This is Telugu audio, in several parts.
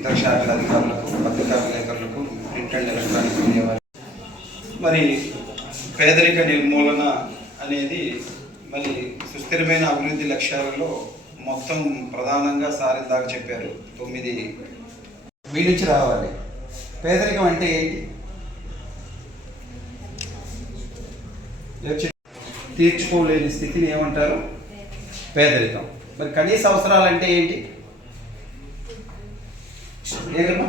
ఇతర శాఖల అధికారులకు పత్రికా విలేకరులకు ప్రింట్ అండ్ ఎలక్ట్రానిక్ మీడియా మరి పేదరిక నిర్మూలన అనేది మరి సుస్థిరమైన అభివృద్ధి లక్ష్యాలలో మొత్తం ప్రధానంగా సార్ చెప్పారు తొమ్మిది మీ నుంచి రావాలి. పేదరికం అంటే ఏంటి? తీర్చుకోలేని స్థితిని ఏమంటారు? పేదరికం. మరి కనీస అవసరాలు అంటే ఏంటి? లేదమ్మా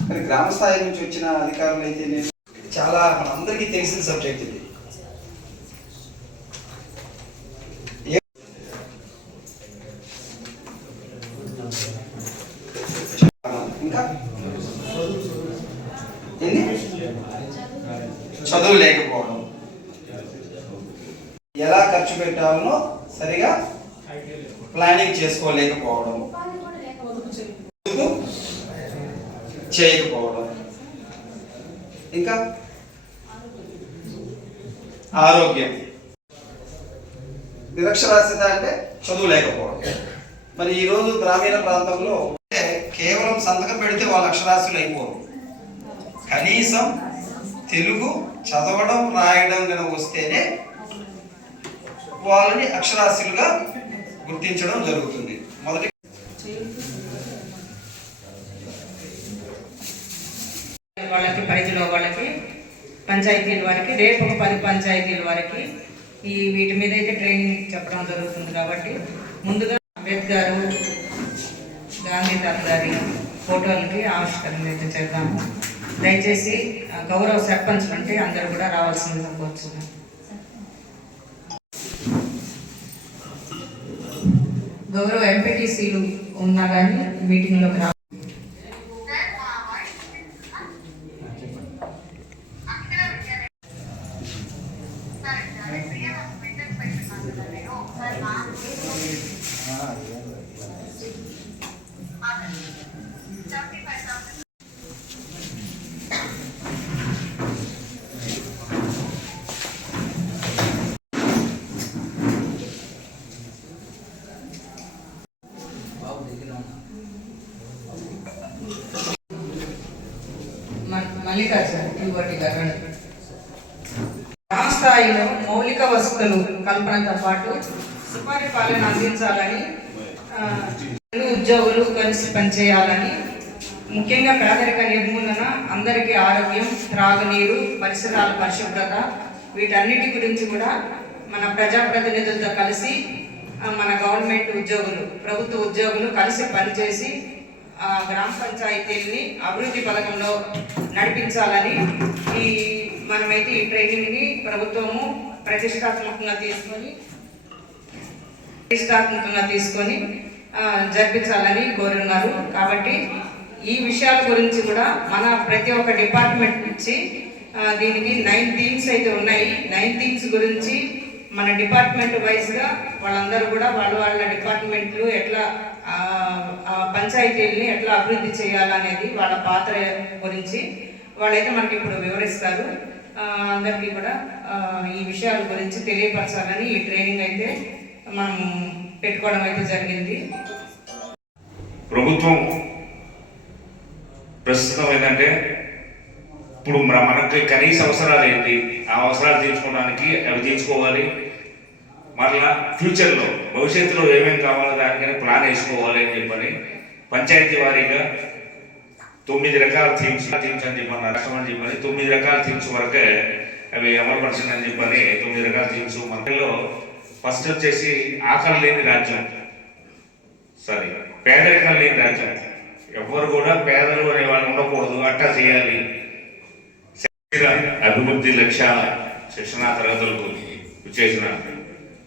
మరి గ్రామ స్థాయి నుంచి వచ్చిన అధికారులు అయితే నేను చాలా మనందరికీ తెలిసిన సబ్జెక్ట్ ఇది. ఇంకా? చదువు లేకపోవడం. ఎలా ఖర్చు పెట్టాలనో సరిగా ప్లానింగ్ చేసుకోలేకపోవడం పొదుపు చేయకపోవడం. ఇంకా ఆరోగ్యం. నిరక్షరాస్యత అంటే చదువు లేకపోవడం. మరి ఈరోజు గ్రామీణ ప్రాంతంలో అంటే కేవలం సంతకం పెడితే వాళ్ళు అక్షరాస్యులు అయిపోరు. కనీసం తెలుగు చదవడం రాయడం కనుక వస్తేనే వాళ్ళని అక్షరాస్యులుగా గుర్తించడం జరుగుతుంది. మొదటి వాళ్ళకి పరిధిలో వాళ్ళకి పంచాయతీల వారికి రేపు ఒక పది పంచాయతీల వారికి ఈ వీటి మీద అయితే ట్రైనింగ్ చెప్పడం జరుగుతుంది కాబట్టి ముందుగా అంబేద్కర్ గాంధీ తాత గారి ఫోటోలకి ఆవిష్కరణ అయితే చేద్దాము. దయచేసి గౌరవ సర్పంచ్లు అంటే అందరూ కూడా రావాల్సిందిగా కోరుచున్నాను. గౌరవ ఎంపీటీసీలు ఉన్నా కానీ మీటింగ్లోకి రా మల్లికార్జున యువటి గారు రండి. గ్రామ స్థాయిలో మౌలిక వసతులు కల్పనతో పాటు సుపరిపాలన అందించాలని ఉద్యోగులు కలిసి పనిచేయాలని ముఖ్యంగా పేదరిక నిర్మూలన అందరికీ ఆరోగ్యం త్రాగునీరు పరిసరాల పరిశుభ్రత వీటన్నిటి గురించి కూడా మన ప్రజాప్రతినిధులతో కలిసి మన గవర్నమెంట్ ఉద్యోగులు ప్రభుత్వ ఉద్యోగులు కలిసి పనిచేసి గ్రామ పంచాయతీల్ని అభివృద్ధి పథకంలో నడిపించాలని ఈ మనమైతే ఈ ట్రైనింగ్ని ప్రభుత్వము ప్రతిష్టాత్మకంగా తీసుకొని ప్రతిష్టాత్మకంగా తీసుకొని జరిపించాలని కోరున్నారు. కాబట్టి ఈ విషయాల గురించి కూడా మన ప్రతి ఒక్క డిపార్ట్మెంట్ నుంచి దీనికి నైన్ థీమ్స్ అయితే ఉన్నాయి. నైన్ థీమ్స్ గురించి మన డిపార్ట్మెంట్ వైజ్గా వాళ్ళందరూ కూడా వాళ్ళ వాళ్ళ డిపార్ట్మెంట్లు ఎట్లా పంచాయతీలని పంచాయతీల్ని ఎట్లా అభివృద్ధి చేయాలనేది వాళ్ళ పాత్ర గురించి వాళ్ళైతే మనకి ఇప్పుడు వివరిస్తారు. అందరికీ కూడా ఈ విషయాల గురించి తెలియపరచాలని ఈ ట్రైనింగ్ అయితే మనం పెట్టుకోవడం అయితే జరిగింది. ప్రభుత్వం ప్రస్తుతం ఏంటంటే ఇప్పుడు మనకి కనీస అవసరాలు ఏంటి? ఆ అవసరాలు తీర్చుకోవడానికి అవి తీర్చుకోవాలి. మరలా ఫ్యూచర్లో భవిష్యత్తులో ఏమేమి కావాలో దానికైనా ప్లాన్ వేసుకోవాలి అని చెప్పని పంచాయతీ వారీగా తొమ్మిది రకాల థీమ్స్ థీమ్స్ అని చెప్పని రాష్ట్రం అని చెప్పని తొమ్మిది రకాల థీమ్స్ వరకే అవి అమలుపరచండి అని చెప్పని తొమ్మిది రకాల థీమ్స్ మనలో ఫస్ట్ వచ్చేసి ఆకలి లేని రాజ్యం. సారీ పేదరికం లేని రాజ్యం. ఎవ్వరు కూడా పేదలు అనే వాళ్ళు ఉండకూడదు అట్టా చేయాలి. అభివృద్ధి లక్ష్యాల శిక్షణా తరగతులకు చేసిన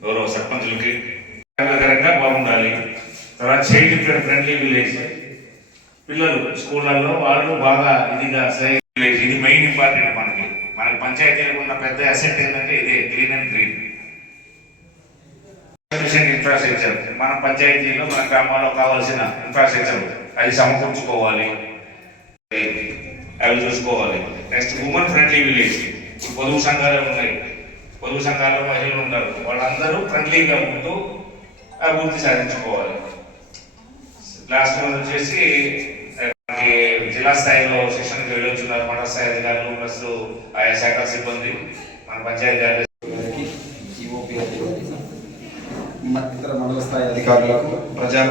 గౌరవ సర్పంచులకి. ఆహ్లాదకరంగా బాగుండాలి. తర్వాత చైల్డ్ ఫ్రెండ్లీ విలేజ్. పిల్లలు స్కూళ్ళల్లో వాళ్ళు బాగా ఇదిగా ఇది మెయిన్ ఇంపార్టెంట్ మనకి. మనకి పంచాయతీలకు ఉన్న పెద్ద అసెట్ ఏంటంటే ఇదే గ్రీన్ అండ్ గ్రీన్ ఇన్ఫ్రాస్ట్రక్చర్ మన పంచాయతీలో మన గ్రామాల్లో కావాల్సిన ఇన్ఫ్రాస్ట్రక్చర్ అది సమకూర్చుకోవాలి. అవి చూసుకోవాలి. నెక్స్ట్ ఉమెన్ ఫ్రెండ్లీ విలేజ్ పొదుపు సంఘాలు ఉన్నాయి. పొదుపు సంఘాల్లో మహిళలు ఉంటారు వాళ్ళందరూ ఫ్రెండ్లీగా ఉంటూ అభివృద్ధి సాధించుకోవాలి. లాస్ట్ వచ్చేసి జిల్లా స్థాయిలో శిక్షణకు వెళ్ళొచ్చున్నారు మండల స్థాయి అధికారులు ప్లస్ ఆయా శాఖ సిబ్బంది మన పంచాయతీ గారికి ఇతర మండల స్థాయి అధికారులకు ప్రజా